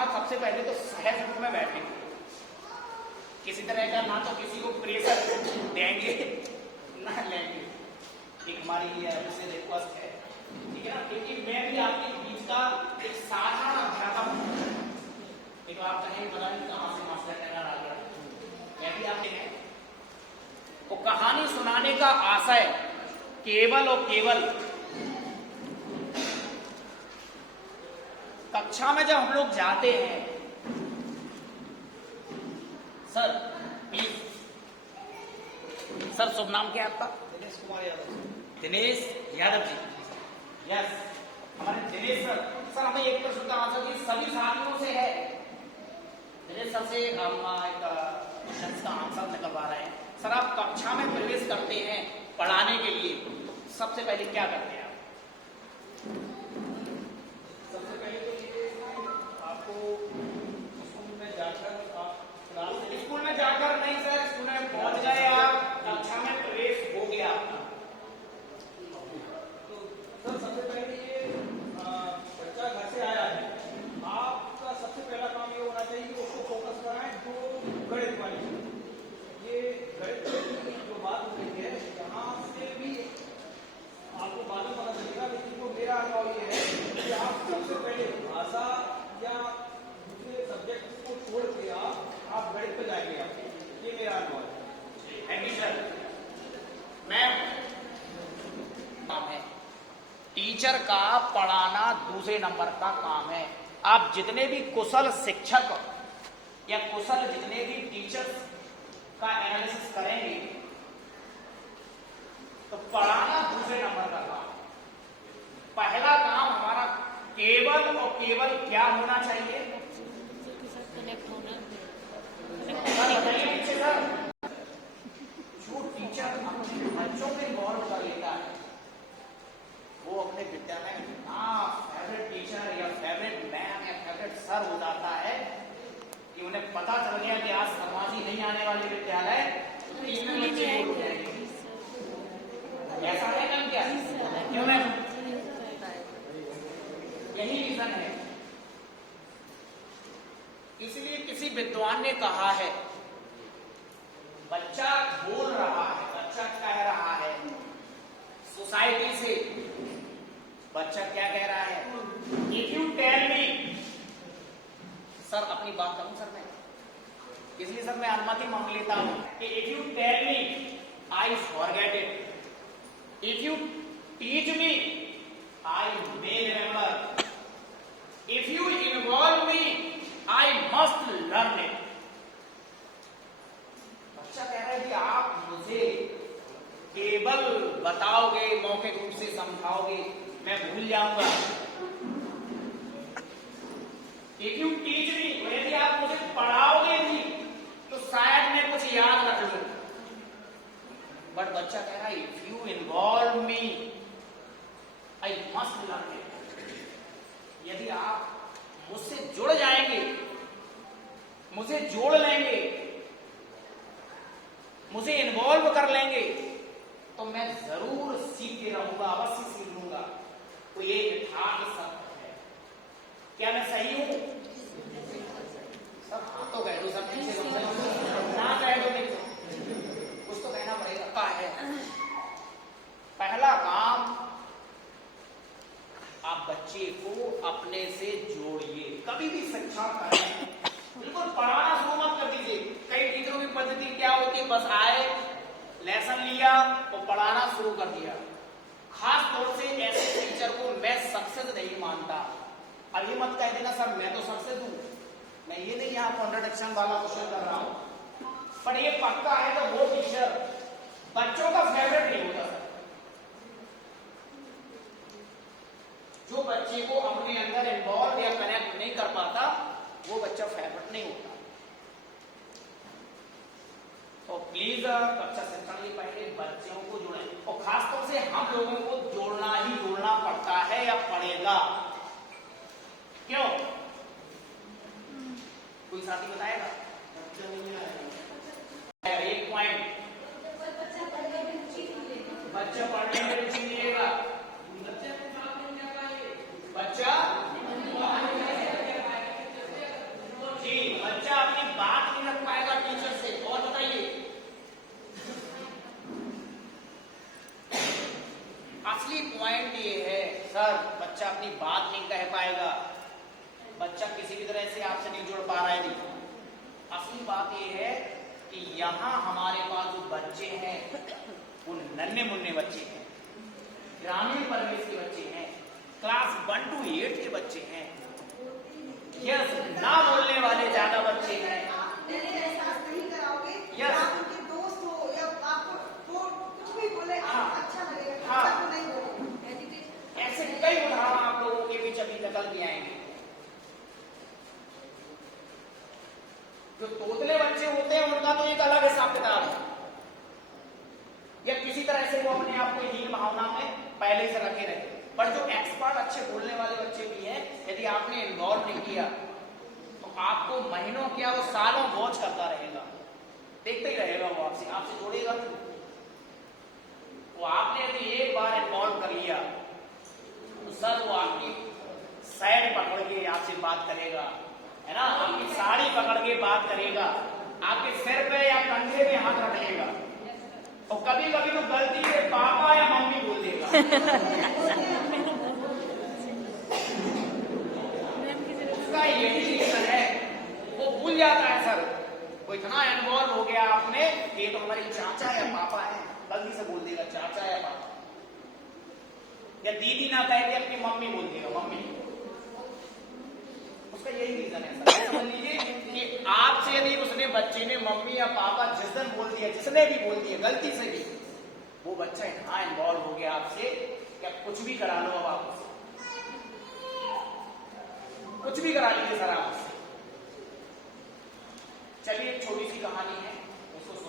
यहाँ सबसे पहले तो सहज रूप में बैठेंगे, किसी तरह का ना तो किसी को प्रेशर देंगे ना लेंगे। एक हमारी आपसे रिक्वेस्ट है, ठीक है ना, क्योंकि मैं भी आपके बीच का एक साधारण अध्यापक हूँ। देखो आप कहें पता नहीं कहाँ से मास्टर ट्रेनर आ गया, मैं भी आपके हैं। तो कहानी सुनाने का आशय केवल और केवल कक्षा में जब हम लोग जाते हैं, सर प्लीज, सर शुभ नाम क्या है आपका? दिनेश कुमार यादव। दिनेश यादव जी, यस, हमारे दिनेश सर। सर हमें एक प्रश्न का आंसर जी सभी साथियों से है। दिनेश सर से हम एक क्वेश्चन का आंसर निकलवा रहे हैं। सर आप कक्षा में प्रवेश करते हैं पढ़ाने के लिए, सबसे पहले क्या करते हैं आप? सबसे पहले तो ये आपको स्कूल में जाकर आप क्लास स्कूल में जाकर नहीं सर, स्कूल में पहुंच गए आप, कक्षा में प्रवेश हो गया आपका, तो सर सबसे पहले ये बच्चा घर से आया है, आपका सबसे पहला काम ये होना चाहिए कि उसको फोकस कराएं जो गणित वाली है। ये गणित की जो बात हो रही है यहाँ से भी आपको बाद में पता चलेगा, लेकिन जो मेरा अनुभव ये है कि आप सबसे पहले भाषा या दूसरे सब्जेक्ट को छोड़ के आप गणित पे जाएंगे, आप, ये मेरा अनुभव है। Thank you sir. मैम काम है, टीचर का पढ़ाना दूसरे नंबर का काम है। आप जितने भी कुशल शिक्षक या कुशल जितने भी टीचर्स का एनालिसिस करेंगे तो पढ़ाना दूसरे नंबर का काम। पहला काम हमारा केवल और केवल क्या होना चाहिए? कनेक्ट होना। सर जो टीचर अपने बच्चों में इन्वॉल्व कर लेता है वो अपने विद्यालय में इतना फेवरेट टीचर या फेवरेट मैम या फेवरेट सर हो जाता है कि उन्हें पता चल गया कि आज समाजी नहीं आने वाले विद्यालय तो इसमें बच्चे हो जाएंगे। ऐसा है ना क्या? क्यों मैम? यही रीजन है। इसलिए किसी विद्वान ने कहा है बच्चा बोल रहा है, बच्चा कह रहा है सोसाइटी से, बच्चा क्या कह रहा है? If you tell me, sir अपनी बात करूं सर मैं, इसलिए सर मैं अनुमति मांग लेता हूं कि if you tell me I forget it, if you teach me I may remember, if you involve me I must learn it. बच्चा कह रहा है कि आप मुझे केवल बताओगे, मौखिक रूप से समझाओगे, मैं भूल जाऊंगा। इफ यू टीच मी, यदि आप मुझे पढ़ाओगे भी तो शायद मैं कुछ याद रख लूं। बट बच्चा कह रहा है if you involve me I must learn it. यदि आप मुझसे जुड़ जाएंगे, मुझे जोड़ लेंगे, मुझे इन्वॉल्व कर लेंगे तो मैं जरूर सीखते रहूंगा, अवश्य सीख लूंगा। तो ये यथार्थ सत्य है। क्या मैं सही हूं? सब हाँ तो कह दो, सब ठीक से ना कह दो नहीं कुछ तो कहना पड़ेगा। क्या है पहला काम? आप बच्चे को अपने से जोड़िए। कभी भी शिक्षा करें बिल्कुल पढ़ाना शुरू मत कर दीजिए। कई टीचरों की पद्धति क्या होती है, बस आए, लेसन लिया और पढ़ाना शुरू कर दिया। खास तौर से ऐसे टीचर को मैं सक्सेस नहीं मानता। अभी मत कह देना सर मैं तो सक्सेस हूं, मैं ये नहीं यहाँ कॉन्ट्रडिक्शन वाला क्वेश्चन कर रहा हूं, पर ये पक्का है तो वो टीचर बच्चों का फेवरेट नहीं होता। जो बच्चे को अपने अंदर इन्वॉल्व या कनेक्ट नहीं कर पाता वो बच्चा फेवरेट नहीं होता। तो प्लीज कक्षा शिक्षण के पहले बच्चों को जोड़ें, और खासतौर से हम लोगों को जोड़ना ही जोड़ना पड़ता है या पड़ेगा। क्यों? कोई साथी बताएगा? एक पॉइंट, बच्चा पढ़ने में रुचि लेगा, बच्चा अपनी बात नहीं कह पाएगा, बच्चा किसी भी तरह से आपसे नहीं जुड़ पा रहा है। देखो असली बात यह है कि यहाँ हमारे पास जो बच्चे हैं वो नन्हे मुन्ने बच्चे हैं, ग्रामीण परिवेश के बच्चे हैं, क्लास 1 to 8 के बच्चे हैं, यस ना बोलने वाले ज्यादा बच्चे हैं। एहसास नहीं कराओगे, Yes. आप उनके दोस्त हो या आपको वो कुछ भी बोले हाँ. अच्छा लगेगा, हाँ. अच्छा तो नहीं बोलो। ऐसे कई उदाहरण आप लोगों के बीच अभी निकल के आएंगे। जो तोतले बच्चे होते हैं उनका तो एक अलग हिसाब किताब है, या किसी तरह से वो अपने आप को हीन भावना में पहले से रखे रहे। पर जो एक्सपर्ट अच्छे बोलने वाले बच्चे भी हैं, यदि आपने इन्वॉल्व नहीं किया तो आपको महीनों क्या वो सालों वॉच करता रहेगा, देखते ही रहेगा, वो आपसे जोड़ेगा नहीं। वो आपने यदि एक बार इन्वॉल्व कर लिया तो सर वो आपकी साइड पकड़ के आपसे बात करेगा, है ना, आपकी साड़ी पकड़ के बात करेगा, आपके सिर पे या कंधे पे हाथ रख लेगा, और कभी कभी तो गलती से पापा या मम्मी बोल देगा। उसका यही रीजन है, वो भूल जाता है सर, वो इतना इन्वॉल्व हो गया आपने कि ये तो हमारे चाचा या पापा है, गलती से बोल देगा चाचा या पापा, या दीदी ना कह के अपनी मम्मी बोल देगा मम्मी। उसका यही रीजन है सर। समझ लीजिए कि आपसे यदि उसने बच्चे ने मम्मी या पापा जिस दिन बोल दिया, जिसने भी बोल दिया गलती से भी, वो बच्चा इतना इन्वॉल्व हो गया आपसे कि आप कुछ भी करा लो, अब आप उससे कुछ भी करा लीजिए सर आप उससे। चलिए एक छोटी सी कहानी है, उसको सुन